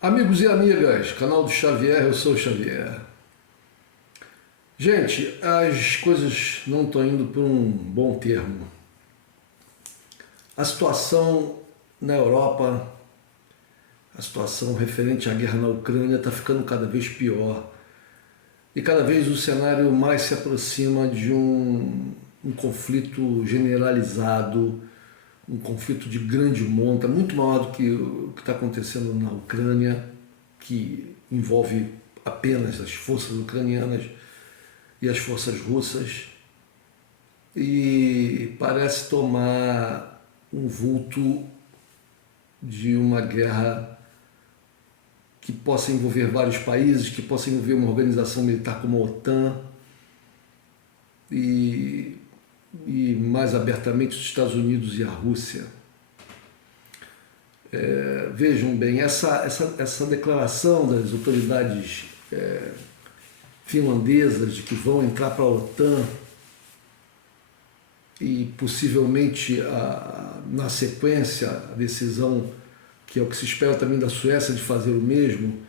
Amigos e amigas, canal do Xavier, eu sou o Xavier. Gente, as coisas não estão indo por um bom termo. A situação na Europa, a situação referente à guerra na Ucrânia está ficando cada vez pior. E cada vez o cenário mais se aproxima de um conflito generalizado, um conflito de grande monta, muito maior do que o que está acontecendo na Ucrânia, que envolve apenas as forças ucranianas e as forças russas, e parece tomar um vulto de uma guerra que possa envolver vários países, que possa envolver uma organização militar como a OTAN e mais abertamente os Estados Unidos e a Rússia. Vejam bem, essa declaração das autoridades finlandesas de que vão entrar para a OTAN e possivelmente na sequência a decisão, que é o que se espera também da Suécia de fazer o mesmo,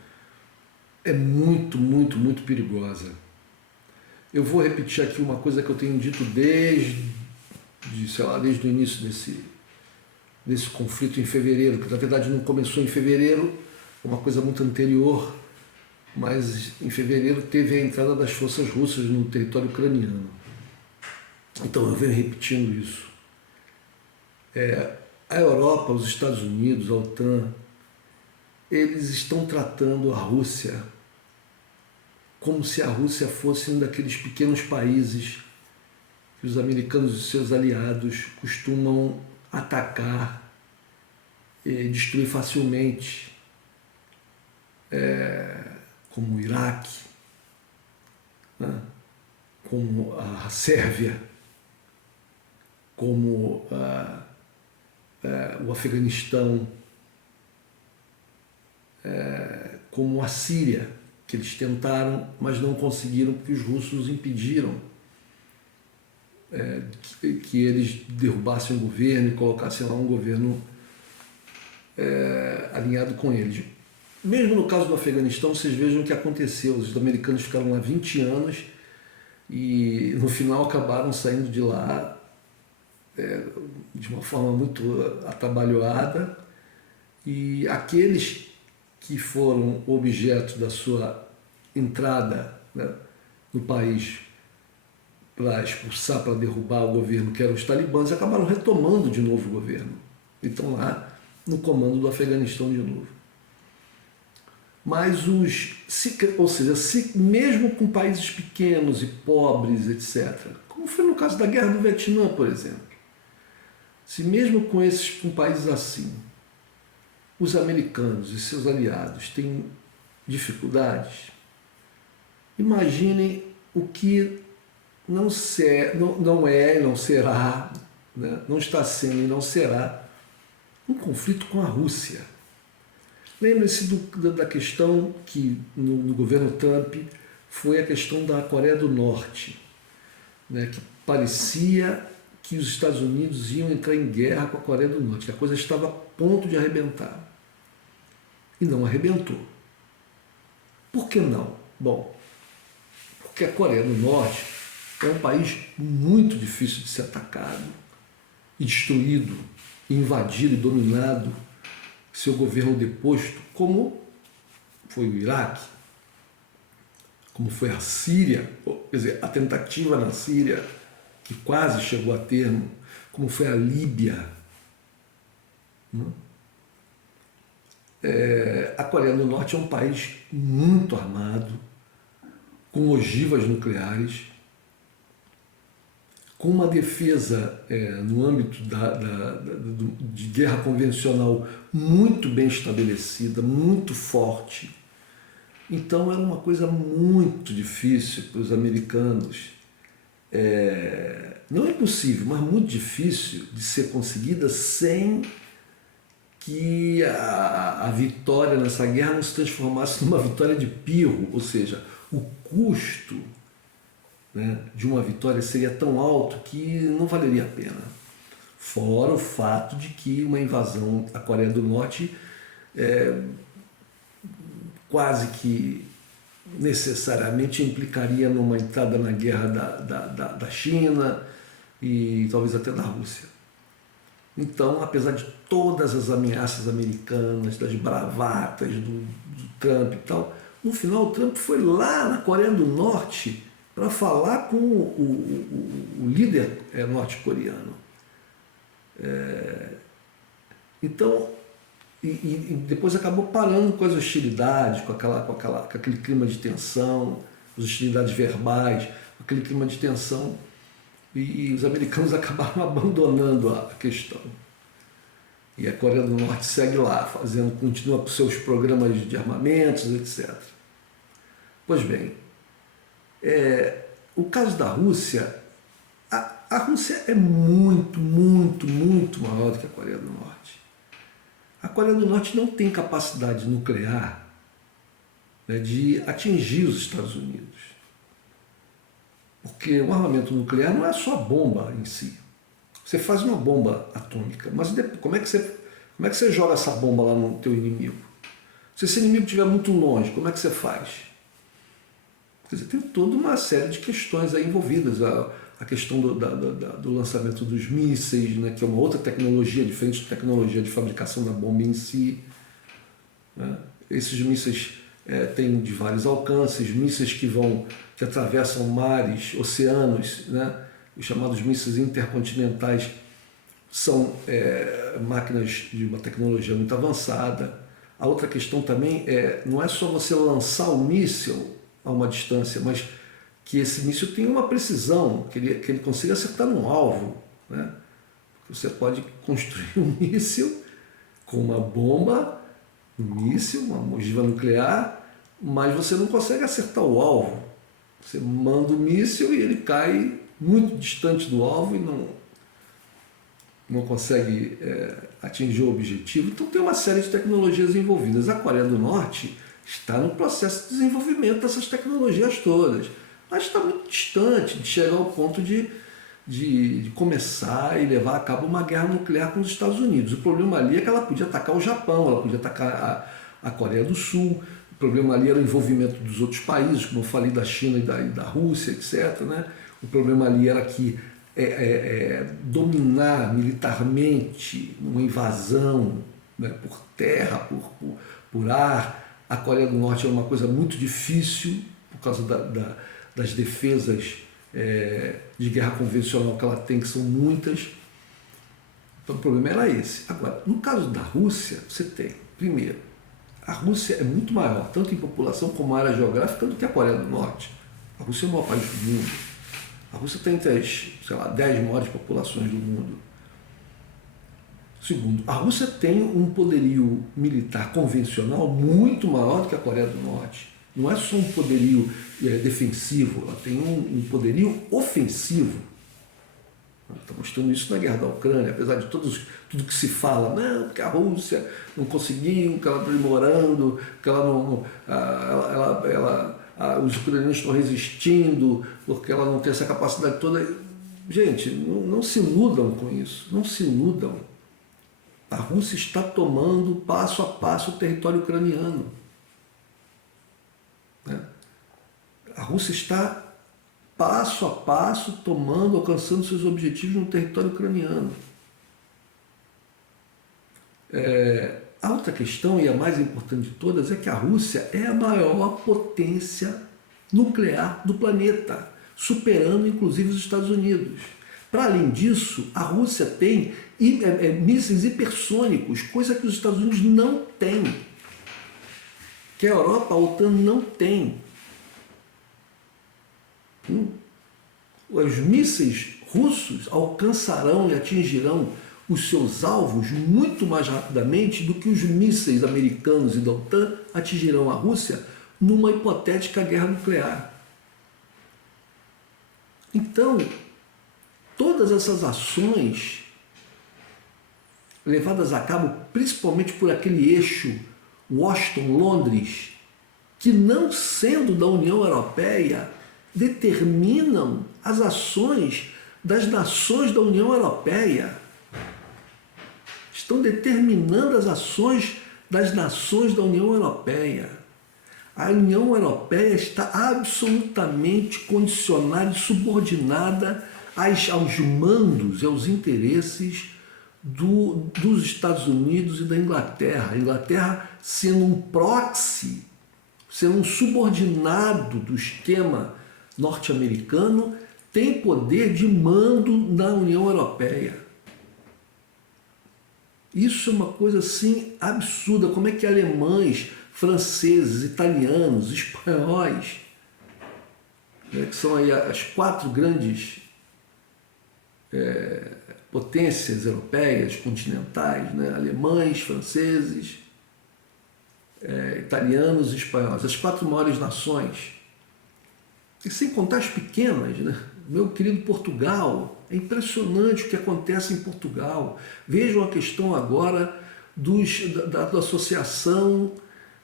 é muito, muito, muito perigosa. Eu vou repetir aqui uma coisa que eu tenho dito desde o início desse conflito em fevereiro, que na verdade não começou em fevereiro, uma coisa muito anterior, mas em fevereiro teve a entrada das forças russas no território ucraniano. Então eu venho repetindo isso. A Europa, os Estados Unidos, a OTAN, eles estão tratando a Rússia como se a Rússia fosse um daqueles pequenos países que os americanos e seus aliados costumam atacar e destruir facilmente, como o Iraque, né? Como a Sérvia, como o Afeganistão, como a Síria, que eles tentaram, mas não conseguiram, porque os russos os impediram que eles derrubassem o governo e colocassem lá um governo alinhado com eles. Mesmo no caso do Afeganistão, vocês vejam o que aconteceu. Os americanos ficaram lá 20 anos e no final acabaram saindo de lá de uma forma muito atabalhoada, e aqueles que foram objeto da sua entrada, né, no país para expulsar, para derrubar o governo, que eram os talibãs, acabaram retomando de novo o governo. E estão lá no comando do Afeganistão de novo. Mas mesmo com países pequenos e pobres, etc., como foi no caso da Guerra do Vietnã, por exemplo, se mesmo com países assim, os americanos e seus aliados têm dificuldades, imaginem o que não é e não será, né? Não está sendo e não será um conflito com a Rússia. Lembre-se da questão que no governo Trump foi a questão da Coreia do Norte, né? Que parecia que os Estados Unidos iam entrar em guerra com a Coreia do Norte, que a coisa estava a ponto de arrebentar. E não arrebentou. Por que não? Bom, porque a Coreia do Norte é um país muito difícil de ser atacado, e destruído, invadido e dominado, seu governo deposto, como foi o Iraque, como foi a Síria, quer dizer, a tentativa na Síria, que quase chegou a termo, como foi a Líbia. A Coreia do Norte é um país muito armado, com ogivas nucleares, com uma defesa no âmbito de guerra convencional muito bem estabelecida, muito forte. Então era uma coisa muito difícil para os americanos. Não é impossível, mas muito difícil de ser conseguida sem que a vitória nessa guerra não se transformasse numa vitória de pirro, ou seja, o custo, né, de uma vitória seria tão alto que não valeria a pena. Fora o fato de que uma invasão à Coreia do Norte quase que necessariamente implicaria numa entrada na guerra da China e talvez até da Rússia. Então, apesar de todas as ameaças americanas, das bravatas do Trump e tal, no final o Trump foi lá na Coreia do Norte para falar com o líder norte-coreano. Então, e depois acabou parando com as hostilidades, com aquele clima de tensão, as hostilidades verbais, aquele clima de tensão, e os americanos acabaram abandonando a questão. E a Coreia do Norte segue lá, continua com seus programas de armamentos, etc. Pois bem, o caso da Rússia, a Rússia é muito, muito, muito maior do que a Coreia do Norte. A Coreia do Norte não tem capacidade nuclear, né, de atingir os Estados Unidos. Porque o armamento nuclear não é só a bomba em si. Você faz uma bomba atômica, mas como é que você joga essa bomba lá no teu inimigo? Se esse inimigo estiver muito longe, como é que você faz? Quer dizer, tem toda uma série de questões aí envolvidas. A questão do lançamento dos mísseis, né, que é uma outra tecnologia, diferente da tecnologia de fabricação da bomba em si. Né? Esses mísseis têm de vários alcances, mísseis que atravessam mares, oceanos, né? Os chamados mísseis intercontinentais são máquinas de uma tecnologia muito avançada. A outra questão também não é só você lançar o míssil a uma distância, mas que esse míssil tenha uma precisão, que ele consiga acertar um alvo. Né? Você pode construir um míssil com uma bomba, um míssil, uma ogiva nuclear, mas você não consegue acertar o alvo. Você manda o míssil e ele cai muito distante do alvo e não consegue atingir o objetivo. Então tem uma série de tecnologias envolvidas. A Coreia do Norte está no processo de desenvolvimento dessas tecnologias todas, mas está muito distante de chegar ao ponto de começar e levar a cabo uma guerra nuclear com os Estados Unidos. O problema ali é que ela podia atacar o Japão, ela podia atacar a Coreia do Sul. O problema ali era o envolvimento dos outros países, como eu falei, da China e da Rússia, etc. Né? O problema ali era que dominar militarmente uma invasão, né, por terra, por ar, a Coreia do Norte é uma coisa muito difícil por causa das defesas de guerra convencional que ela tem, que são muitas. Então o problema era esse. Agora, no caso da Rússia, você tem, primeiro, a Rússia é muito maior, tanto em população como área geográfica, do que a Coreia do Norte. A Rússia é o maior país do mundo. A Rússia tem entre as 10 maiores populações do mundo. Segundo, a Rússia tem um poderio militar convencional muito maior do que a Coreia do Norte. Não é só um poderio defensivo, ela tem um poderio ofensivo. Está mostrando isso na guerra da Ucrânia, apesar de tudo que se fala, não, que a Rússia não conseguiu, que ela está demorando, que ela não, os ucranianos estão resistindo, porque ela não tem essa capacidade toda. Gente, não se iludam com isso, não se iludam. A Rússia está tomando passo a passo o território ucraniano. Né? A Rússia está passo a passo alcançando seus objetivos no território ucraniano. A outra questão, e a mais importante de todas, é que a Rússia é a maior potência nuclear do planeta, superando inclusive os Estados Unidos. Para além disso, a Rússia tem mísseis hipersônicos, coisa que os Estados Unidos não têm, que a Europa, a OTAN não tem. Os mísseis russos alcançarão e atingirão os seus alvos muito mais rapidamente do que os mísseis americanos e da OTAN atingirão a Rússia numa hipotética guerra nuclear. Então, todas essas ações levadas a cabo principalmente por aquele eixo Washington-Londres, que não sendo da União Europeia, determinam as ações das nações da União Europeia. Estão determinando as ações das nações da União Europeia. A União Europeia está absolutamente condicionada e subordinada aos mandos e aos interesses dos Estados Unidos e da Inglaterra. A Inglaterra sendo um proxy, sendo um subordinado do esquema norte-americano, tem poder de mando na União Europeia. Isso é uma coisa assim absurda. Como é que alemães, franceses, italianos, espanhóis, né, que são aí as 4 grandes potências europeias, continentais, né, alemães, franceses, italianos e espanhóis, as 4 maiores nações, e sem contar as pequenas, né? Meu querido Portugal, é impressionante o que acontece em Portugal. Vejam a questão agora da associação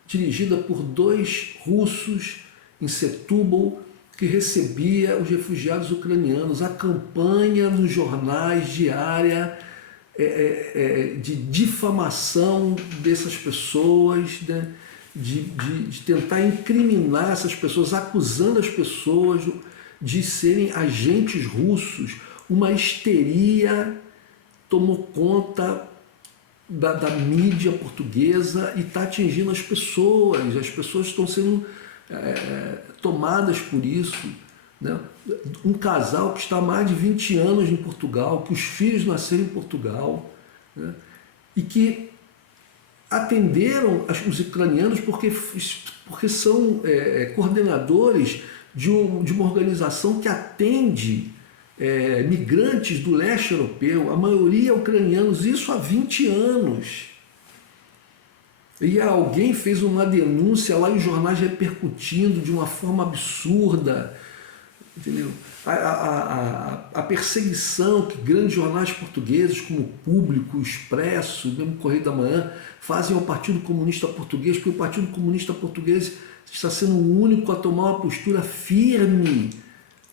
dirigida por 2 russos em Setúbal, que recebia os refugiados ucranianos. A campanha nos jornais diária de difamação dessas pessoas, né? de tentar incriminar essas pessoas, acusando as pessoas de serem agentes russos. Uma histeria tomou conta da mídia portuguesa e está atingindo as pessoas estão sendo tomadas por isso, né? Um casal que está há mais de 20 anos em Portugal, que os filhos nasceram em Portugal, né? E que atenderam os ucranianos porque são coordenadores de uma organização que atende migrantes do leste europeu, a maioria ucranianos, isso há 20 anos. E alguém fez uma denúncia lá e os jornais repercutindo de uma forma absurda, entendeu? A perseguição que grandes jornais portugueses, como o Público, o Expresso, mesmo o Correio da Manhã, fazem ao Partido Comunista Português, porque o Partido Comunista Português está sendo o único a tomar uma postura firme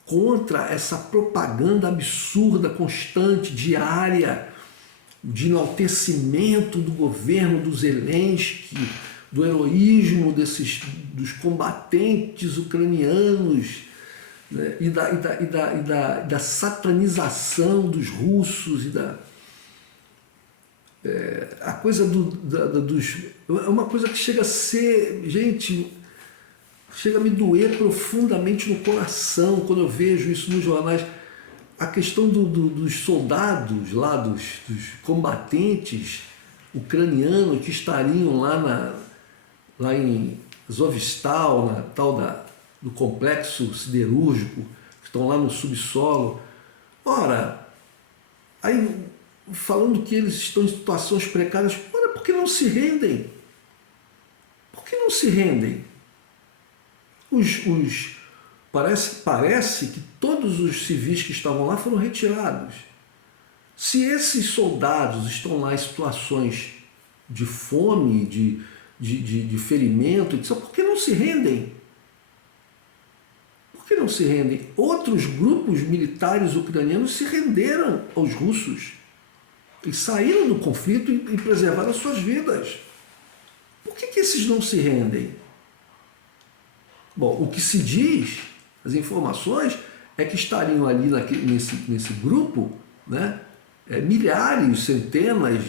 contra essa propaganda absurda, constante, diária, de enaltecimento do governo do Zelensky, do heroísmo dos combatentes ucranianos, né? e da satanização dos russos, a coisa é uma coisa que chega a ser, gente, chega a me doer profundamente no coração quando eu vejo isso nos jornais. A questão dos soldados lá, dos combatentes ucranianos que estariam lá em Azovstal, na tal do complexo siderúrgico, que estão lá no subsolo. Ora, aí falando que eles estão em situações precárias, ora, por que não se rendem? Por que não se rendem? Parece que todos os civis que estavam lá foram retirados. Se esses soldados estão lá em situações de fome, de ferimento, por que não se rendem? Por que não se rendem? Outros grupos militares ucranianos se renderam aos russos e saíram do conflito e preservaram suas vidas. Por que esses não se rendem? Bom, o que se diz, as informações, é que estariam ali nesse grupo, né, milhares, centenas,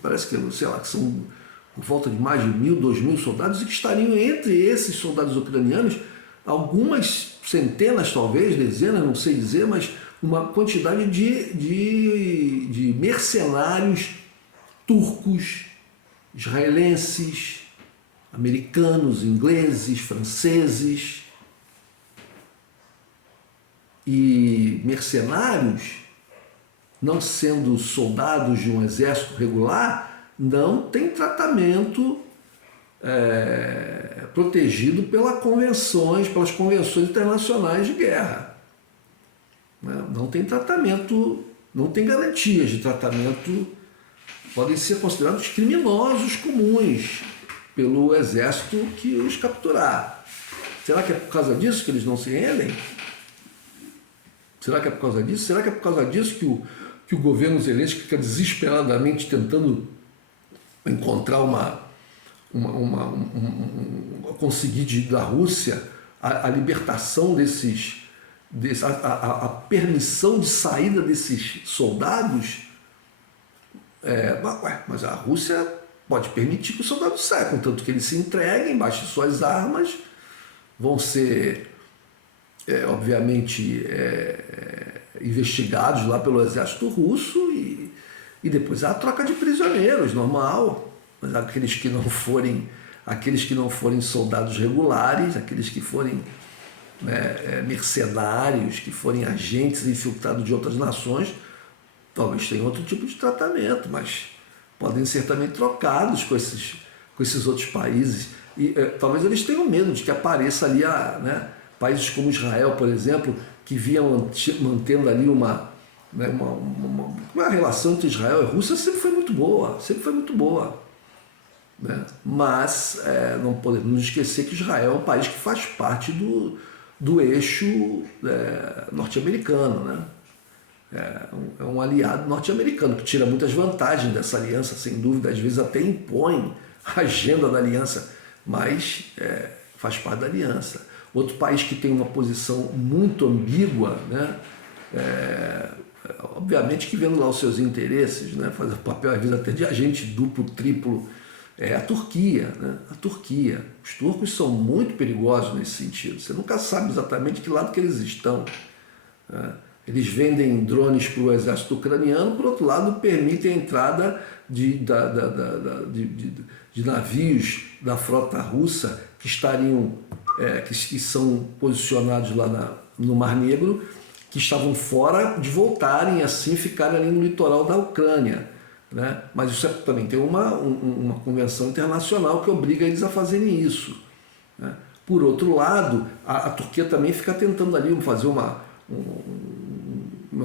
parece que, sei lá, que são por volta de mais de 1.000, 2.000 soldados, e que estariam entre esses soldados ucranianos, algumas centenas, talvez, dezenas, não sei dizer, mas uma quantidade de mercenários turcos, israelenses, americanos, ingleses, franceses, e mercenários, não sendo soldados de um exército regular, não tem tratamento protegido pelas convenções internacionais de guerra. Não tem tratamento, não tem garantias de tratamento, podem ser considerados criminosos comuns pelo exército que os capturar. Será que é por causa disso que eles não se rendem? Será que é por causa disso? Será que é por causa disso que o governo Zelensky fica desesperadamente tentando encontrar conseguir da Rússia a libertação a permissão de saída desses soldados, mas a Rússia pode permitir que os soldados saiam, contanto que eles se entreguem, baixem suas armas, vão ser, obviamente, investigados lá pelo exército russo e depois há a troca de prisioneiros, normal, mas aqueles que não forem soldados regulares, aqueles que forem mercenários, que forem agentes infiltrados de outras nações, talvez tenham outro tipo de tratamento, mas podem ser também trocados com esses outros países. E talvez eles tenham medo de que apareça ali, países como Israel, por exemplo, que vinham mantendo ali uma relação entre Israel e Rússia sempre foi muito boa. Né? Mas não podemos esquecer que Israel é um país que faz parte do eixo norte-americano, né? É um aliado norte-americano que tira muitas vantagens dessa aliança, sem dúvida, às vezes até impõe a agenda da aliança, mas faz parte da aliança. Outro país que tem uma posição muito ambígua, né? Obviamente que vendo lá os seus interesses, né? Faz o papel às vezes até de agente duplo, triplo, é a Turquia, né? A Turquia. Os turcos são muito perigosos nesse sentido. Você nunca sabe exatamente que lado que eles estão, né? Eles vendem drones para o exército ucraniano, por outro lado, permitem a entrada de navios da frota russa que estariam, que são posicionados lá no Mar Negro, que estavam fora de voltarem e assim ficarem ali no litoral da Ucrânia. Né? Mas isso também tem uma convenção internacional que obriga eles a fazerem isso. Né? Por outro lado, a Turquia também fica tentando ali fazer um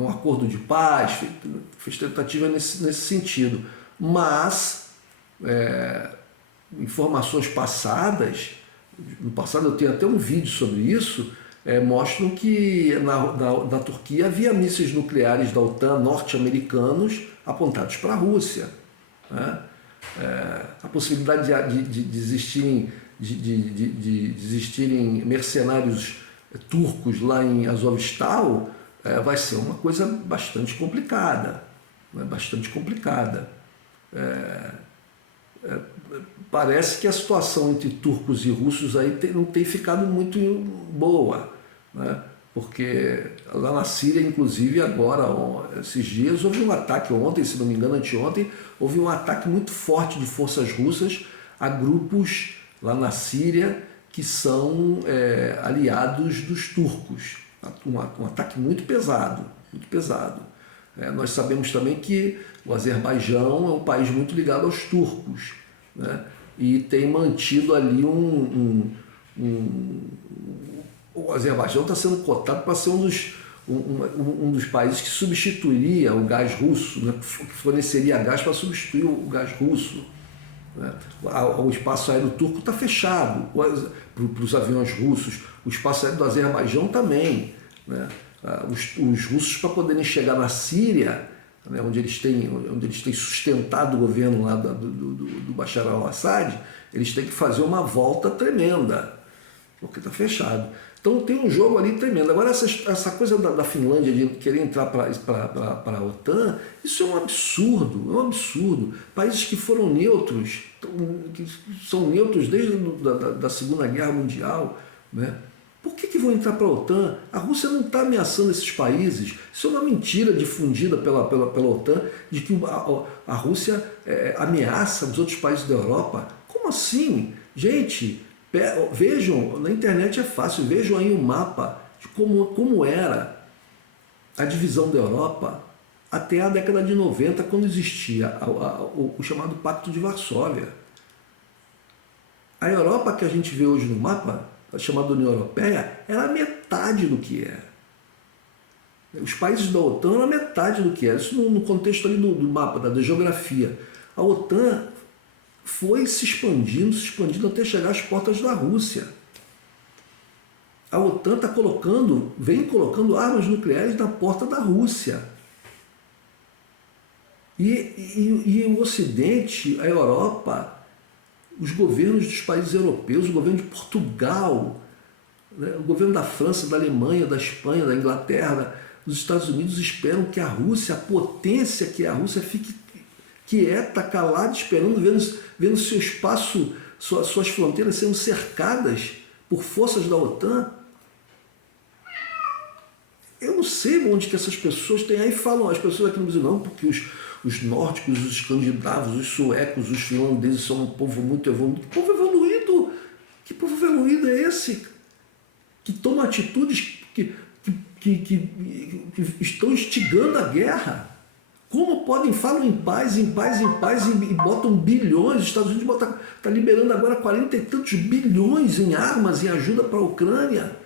acordo de paz, fez tentativa nesse sentido. Mas informações passadas, no passado eu tenho até um vídeo sobre isso, mostram que na Turquia havia mísseis nucleares da OTAN norte-americanos apontados para a Rússia. Né? A possibilidade de existirem mercenários turcos lá em Azovstal vai ser uma coisa bastante complicada. Né? Bastante complicada. Parece que a situação entre turcos e russos aí não tem ficado muito boa, né? Porque lá na Síria, inclusive agora, esses dias, houve um ataque, ontem, se não me engano, anteontem, houve um ataque muito forte de forças russas a grupos lá na Síria que são aliados dos turcos. Um ataque muito pesado, muito pesado. Nós sabemos também que o Azerbaijão é um país muito ligado aos turcos, né? E tem mantido ali o Azerbaijão está sendo cotado para ser um dos países que substituiria o gás russo, né? Que forneceria gás para substituir o gás russo. Né? O espaço aéreo turco está fechado para os aviões russos, o espaço aéreo do Azerbaijão também. Né? Os russos, para poderem chegar na Síria, né, onde eles têm sustentado o governo lá do Bashar al-Assad, eles têm que fazer uma volta tremenda, porque está fechado. Então tem um jogo ali tremendo. Agora essa coisa da Finlândia de querer entrar para a OTAN, isso é um absurdo. Países que foram neutros, que são neutros desde da Segunda Guerra Mundial, né? Por que vão entrar para a OTAN? A Rússia não está ameaçando esses países. Isso é uma mentira difundida pela OTAN, de que a Rússia ameaça os outros países da Europa. Como assim? Gente, vejam, na internet é fácil, vejam aí o mapa de como era a divisão da Europa até a década de 90, quando existia o chamado Pacto de Varsóvia. A Europa que a gente vê hoje no mapa, a chamada União Europeia, era metade do que é. Os países da OTAN eram metade do que é. Isso no contexto ali do mapa, da geografia. A OTAN foi se expandindo até chegar às portas da Rússia. A OTAN vem colocando armas nucleares na porta da Rússia. E o Ocidente, a Europa, os governos dos países europeus, o governo de Portugal, né, o governo da França, da Alemanha, da Espanha, da Inglaterra, dos Estados Unidos esperam que a Rússia, a potência que é a Rússia, fique quieta, calada, esperando, vendo seu espaço, suas fronteiras sendo cercadas por forças da OTAN. Eu não sei onde que essas pessoas têm. Aí falam, as pessoas aqui no Brasil, não, porque os nórdicos, os escandinavos, os suecos, os finlandeses são um povo muito evoluído. Que povo evoluído? Que povo evoluído é esse? Que toma atitudes que estão instigando a guerra. Como podem, falam em paz, em paz, em paz, e botam bilhões, os Estados Unidos está liberando agora 40 e tantos bilhões em armas, em ajuda para a Ucrânia.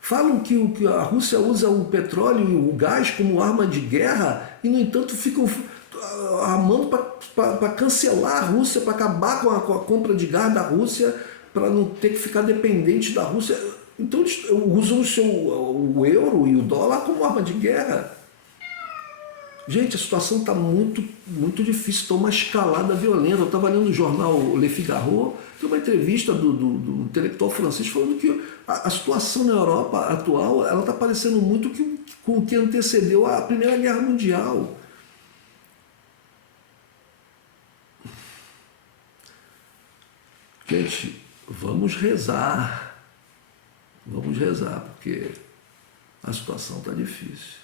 Falam que a Rússia usa o petróleo e o gás como arma de guerra e, no entanto, ficam armando para cancelar a Rússia, para acabar com a compra de gás da Rússia, para não ter que ficar dependente da Rússia. Então eles usam o euro e o dólar como arma de guerra. Gente, a situação está muito, muito difícil, está uma escalada violenta. Eu estava lendo o jornal Le Figaro, tem uma entrevista do intelectual francês falando que a situação na Europa atual está parecendo muito com o que antecedeu a Primeira Guerra Mundial. Gente, vamos rezar, porque a situação está difícil.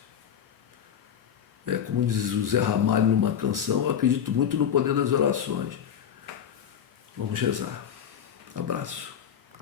Como diz o Zé Ramalho numa canção, eu acredito muito no poder das orações. Vamos rezar. Abraço.